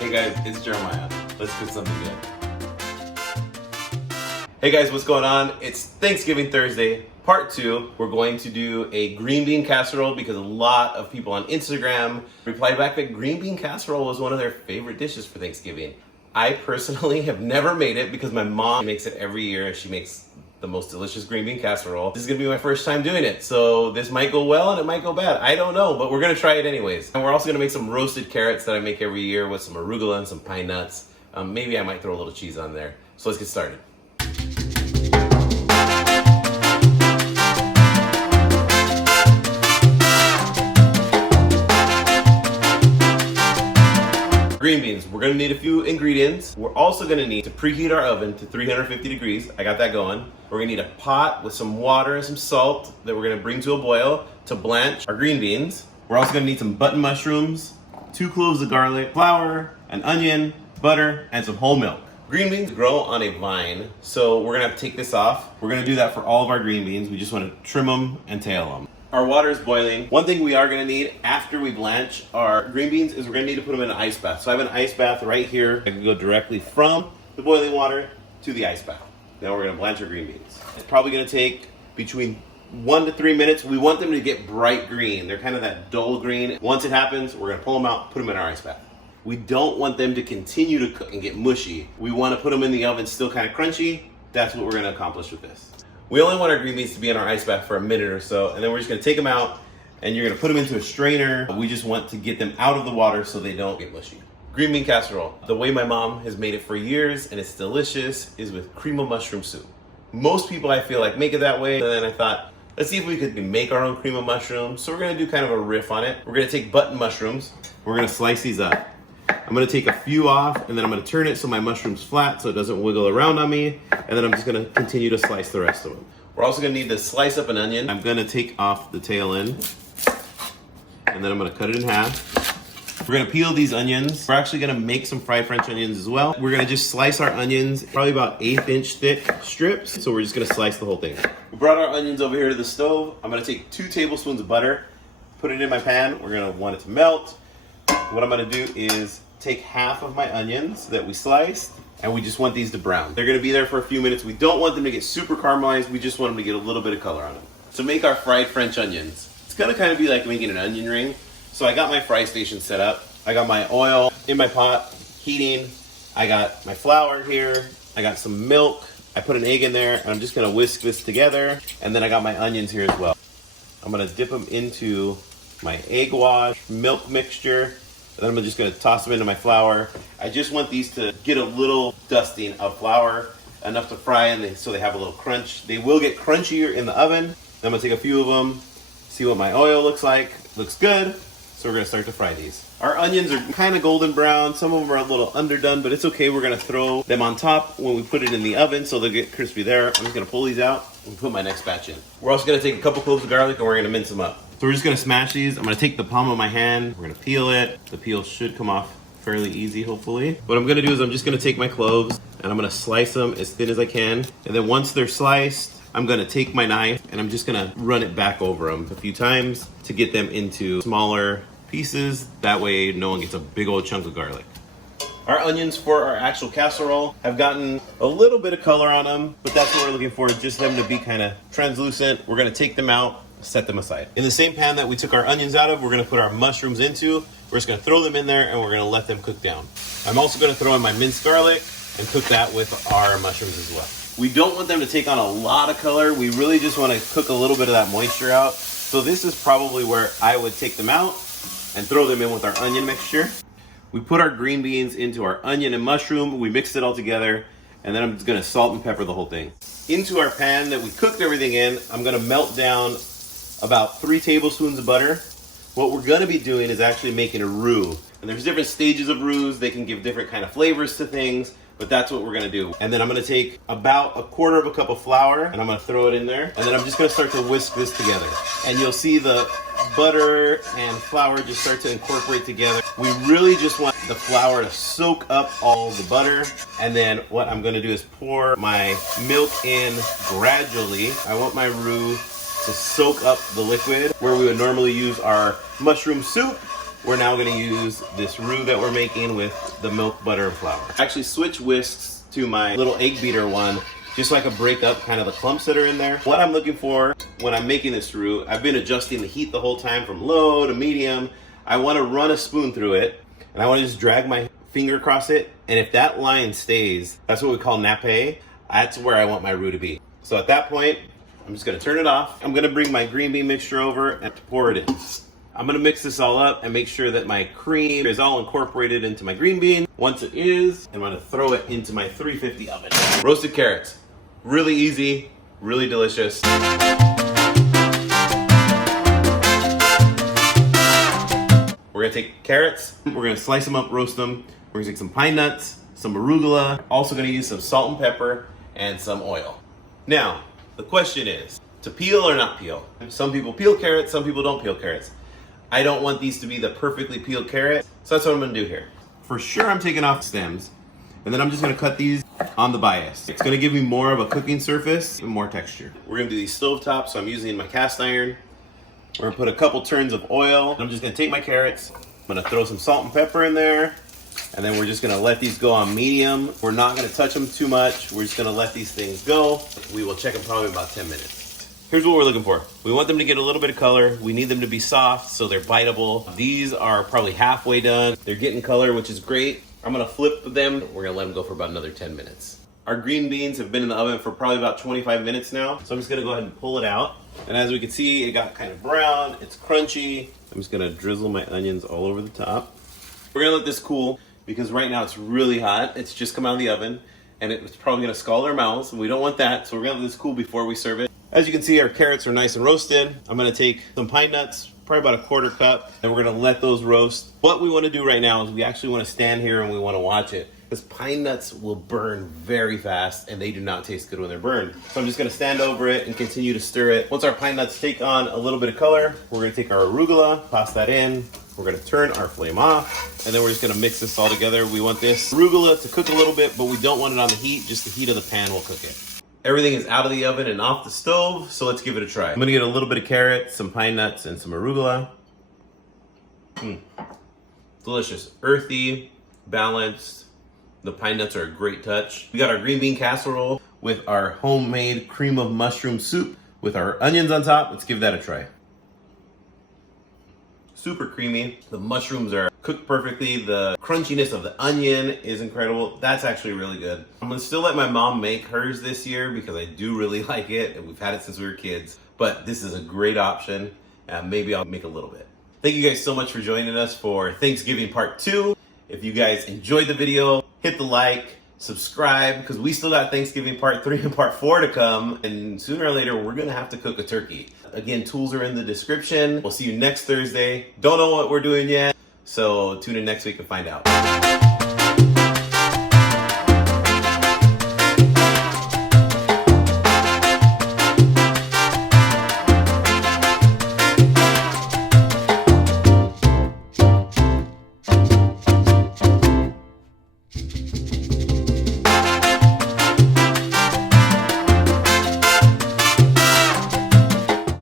Hey guys, it's Jeremiah. Let's cook something good. Hey guys, what's going on? It's Thanksgiving Thursday, part 2. We're going to do a green bean casserole because a lot of people on Instagram replied back that green bean casserole was one of their favorite dishes for Thanksgiving. I personally have never made it because my mom makes it every year and she makes the most delicious green bean casserole. This is gonna be my first time doing it, so this might go well and it might go bad. I don't know, but we're gonna try it anyways. And we're also gonna make some roasted carrots that I make every year with some arugula and some pine nuts. Maybe I might throw a little cheese on there. So let's get started. Green beans, we're gonna need a few ingredients. We're also gonna need to preheat our oven to 350 degrees. I got that going. We're gonna need a pot with some water and some salt that we're gonna bring to a boil to blanch our green beans. We're also gonna need some button mushrooms, 2 cloves of garlic, flour, an onion, butter, and some whole milk. Green beans grow on a vine, so we're gonna have to take this off. We're gonna do that for all of our green beans. We just wanna trim them and tail them. Our water is boiling. One thing we are gonna need after we blanch our green beans is we're gonna need to put them in an ice bath. So I have an ice bath right here. I can go directly from the boiling water to the ice bath. Now we're gonna blanch our green beans. It's probably gonna take between 1 to 3 minutes. We want them to get bright green. They're kind of that dull green. Once it happens, we're gonna pull them out, put them in our ice bath. We don't want them to continue to cook and get mushy. We wanna put them in the oven still kind of crunchy. That's what we're gonna accomplish with this. We only want our green beans to be in our ice bath for a minute or so, and then we're just gonna take them out and you're gonna put them into a strainer. We just want to get them out of the water so they don't get mushy. Green bean casserole. The way my mom has made it for years, and it's delicious, is with cream of mushroom soup. Most people, I feel like, make it that way, and then I thought, let's see if we could make our own cream of mushroom. So we're gonna do kind of a riff on it. We're gonna take button mushrooms. We're gonna slice these up. I'm gonna take a few off, and then I'm gonna turn it so my mushroom's flat so it doesn't wiggle around on me, and then I'm just gonna continue to slice the rest of them. We're also gonna need to slice up an onion. I'm gonna take off the tail end, and then I'm gonna cut it in half. We're gonna peel these onions. We're actually gonna make some fried French onions as well. We're gonna just slice our onions, probably about 1/8 inch thick strips. So we're just gonna slice the whole thing. We brought our onions over here to the stove. I'm gonna take 2 tablespoons of butter, put it in my pan. We're gonna want it to melt. What I'm gonna do is take half of my onions that we sliced, and we just want these to brown. They're gonna be there for a few minutes. We don't want them to get super caramelized. We just want them to get a little bit of color on them. To make our fried French onions, it's gonna kind of be like making an onion ring. So I got my fry station set up. I got my oil in my pot, heating. I got my flour here. I got some milk. I put an egg in there, and I'm just gonna whisk this together. And then I got my onions here as well. I'm gonna dip them into my egg wash, milk mixture. And then I'm just gonna toss them into my flour. I just want these to get a little dusting of flour, enough to fry, and so they have a little crunch. They will get crunchier in the oven. Then I'm gonna take a few of them, see what my oil looks like. Looks good, so we're gonna start to fry these. Our onions are kind of golden brown. Some of them are a little underdone, but it's okay. We're gonna throw them on top when we put it in the oven so they'll get crispy there. I'm just gonna pull these out and put my next batch in. We're also gonna take a couple cloves of garlic and we're gonna mince them up. So we're just gonna smash these. I'm gonna take the palm of my hand. We're gonna peel it. The peel should come off fairly easy, hopefully. What I'm gonna do is I'm just gonna take my cloves and I'm gonna slice them as thin as I can. And then once they're sliced, I'm gonna take my knife and I'm just gonna run it back over them a few times to get them into smaller pieces. That way no one gets a big old chunk of garlic. Our onions for our actual casserole have gotten a little bit of color on them, but that's what we're looking for, just them to be kind of translucent. We're gonna take them out, set them aside. In the same pan that we took our onions out of, we're gonna put our mushrooms into. We're just gonna throw them in there and we're gonna let them cook down. I'm also gonna throw in my minced garlic and cook that with our mushrooms as well. We don't want them to take on a lot of color. We really just wanna cook a little bit of that moisture out. So this is probably where I would take them out and throw them in with our onion mixture. We put our green beans into our onion and mushroom. We mixed it all together, and then I'm just gonna salt and pepper the whole thing. Into our pan that we cooked everything in, I'm gonna melt down about 3 tablespoons of butter. What we're gonna be doing is actually making a roux. And there's different stages of roux. They can give different kind of flavors to things, but that's what we're gonna do. And then I'm gonna take about 1/4 cup of flour and I'm gonna throw it in there. And then I'm just gonna start to whisk this together. And you'll see the butter and flour just start to incorporate together. We really just want the flour to soak up all the butter. And then what I'm gonna do is pour my milk in gradually. I want my roux to soak up the liquid where we would normally use our mushroom soup. we're now gonna use this roux that we're making with the milk, butter, and flour. I actually switch whisks to my little egg beater one, just so I can break up kind of the clumps that are in there. What I'm looking for when I'm making this roux, I've been adjusting the heat the whole time from low to medium. I wanna run a spoon through it, and I wanna just drag my finger across it, and if that line stays, that's what we call nappe, that's where I want my roux to be. So at that point, I'm just gonna turn it off. I'm gonna bring my green bean mixture over and pour it in. I'm gonna mix this all up and make sure that my cream is all incorporated into my green bean. Once it is, I'm gonna throw it into my 350 oven. Roasted carrots, really easy, really delicious. We're gonna take carrots, we're gonna slice them up, roast them. We're gonna take some pine nuts, some arugula, also gonna use some salt and pepper and some oil. Now, the question is, to peel or not peel? Some people peel carrots, some people don't peel carrots. I don't want these to be the perfectly peeled carrot, so that's what I'm gonna do here. For sure, I'm taking off stems, and then I'm just gonna cut these on the bias. It's gonna give me more of a cooking surface and more texture. We're gonna do these stovetop, so I'm using my cast iron. We're gonna put a couple turns of oil. I'm just gonna take my carrots, I'm gonna throw some salt and pepper in there, and then we're just gonna let these go on medium. We're not gonna touch them too much. We're just gonna let these things go. We will check them probably about 10 minutes. Here's what we're looking for. We want them to get a little bit of color. We need them to be soft so they're biteable. These are probably halfway done. They're getting color, which is great. I'm gonna flip them. We're gonna let them go for about another 10 minutes. Our green beans have been in the oven for probably about 25 minutes now. So I'm just gonna go ahead and pull it out. And as we can see, it got kind of brown, it's crunchy. I'm just gonna drizzle my onions all over the top. We're gonna let this cool because right now it's really hot. It's just come out of the oven and it's probably gonna scald our mouths. We don't want that, so we're gonna let this cool before we serve it. As you can see, our carrots are nice and roasted. I'm gonna take some pine nuts, probably about a quarter cup, and we're gonna let those roast. What we wanna do right now is we actually wanna stand here and we wanna watch it, because pine nuts will burn very fast and they do not taste good when they're burned. So I'm just gonna stand over it and continue to stir it. Once our pine nuts take on a little bit of color, we're gonna take our arugula, toss that in. We're gonna turn our flame off, and then we're just gonna mix this all together. We want this arugula to cook a little bit, but we don't want it on the heat, just the heat of the pan will cook it. Everything is out of the oven and off the stove, so let's give it a try. I'm gonna get a little bit of carrot, some pine nuts, and some arugula. Delicious, earthy, balanced. The pine nuts are a great touch. We got our green bean casserole with our homemade cream of mushroom soup with our onions on top. Let's give that a try. Super creamy. The mushrooms are cooked perfectly. The crunchiness of the onion is incredible. That's actually really good. I'm gonna still let my mom make hers this year because I do really like it and we've had it since we were kids. But this is a great option. Maybe I'll make a little bit. Thank you guys so much for joining us for Thanksgiving Part 2. If you guys enjoyed the video, hit the like, subscribe, because we still got Thanksgiving Part 3 and Part 4 to come, and sooner or later, we're gonna have to cook a turkey. Again, tools are in the description. We'll see you next Thursday. Don't know what we're doing yet, so tune in next week and find out.